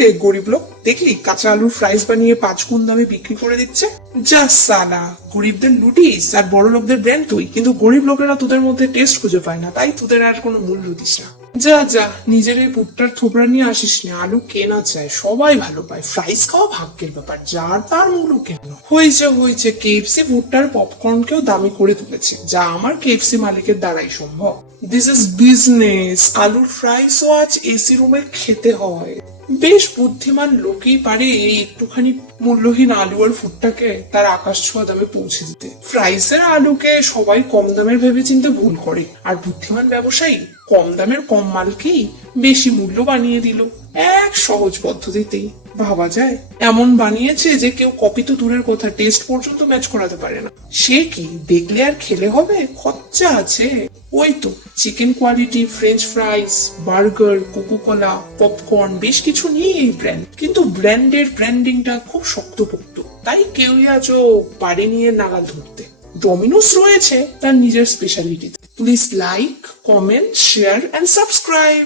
রে গরিব লোক, দেখলি কাঁচা আলুর ফ্রাইস বানিয়ে 5 গুণ দামে বিক্রি করে দিচ্ছে। যা সালা, গরিবদের লুটিস আর বড় লোকদের ব্র্যান্ড তুই, কিন্তু গরিব লোকেরা তোদের মধ্যে টেস্ট খুঁজে পায় না, তাই তোদের আর কোনো মূল্য দিস না। যা যা, নিজের এই ভুট্টার থোবড়া নিয়ে আসিস না। আলু কেনা চায়, সবাই ভালো পায়, ফ্রাইস খাওয়া ভাগ্যের ব্যাপার, যার তার মূল্য কেন। হয়েছে কেএফসি ভুট্টার পপকর্নকেও দামি করে তুলেছে, যা আমার কেএফসি মালিকের দ্বারাই সম্ভব। This is business. আলুর ফ্রাইসও আজ এসি রুমে খেতে হয়। বেশ বুদ্ধিমান লোকই পারে এই একটুখানি মূল্যহীন আলু আর ফুটটাকে তার আকাশ ছোঁয়া দামে পৌঁছে দিতে। ফ্রাইসের আলুকে সবাই কম দামের ভেবে চিন্তে ভুল করে, আর বুদ্ধিমান ব্যবসায়ী কম দামের কম মালকেই বেশি মূল্য বানিয়ে দিল এক সহজ পদ্ধতিতেই। ভাবা যায়, এমন বানিয়েছে যে কেউ কপি তো দূরের কথা, টেস্ট পর্যন্ত ম্যাচ করাতে পারে না। সে কি, দেখলে আর খেলে হবে? খরচা আছে। ওই তো chicken quality, French fries, burger, Coca Cola, popcorn, বেশ কিছু নিয়ে এই ব্র্যান্ড, কিন্তু ব্র্যান্ডের ব্র্যান্ডিংটা খুব শক্তপোক্ত, তাই কেউই আজও বাড়ি নিয়ে নাগাল ধরতে। ডমিনোস রয়েছে তার নিজের স্পেশালিটিতে। Please like, comment, share and subscribe.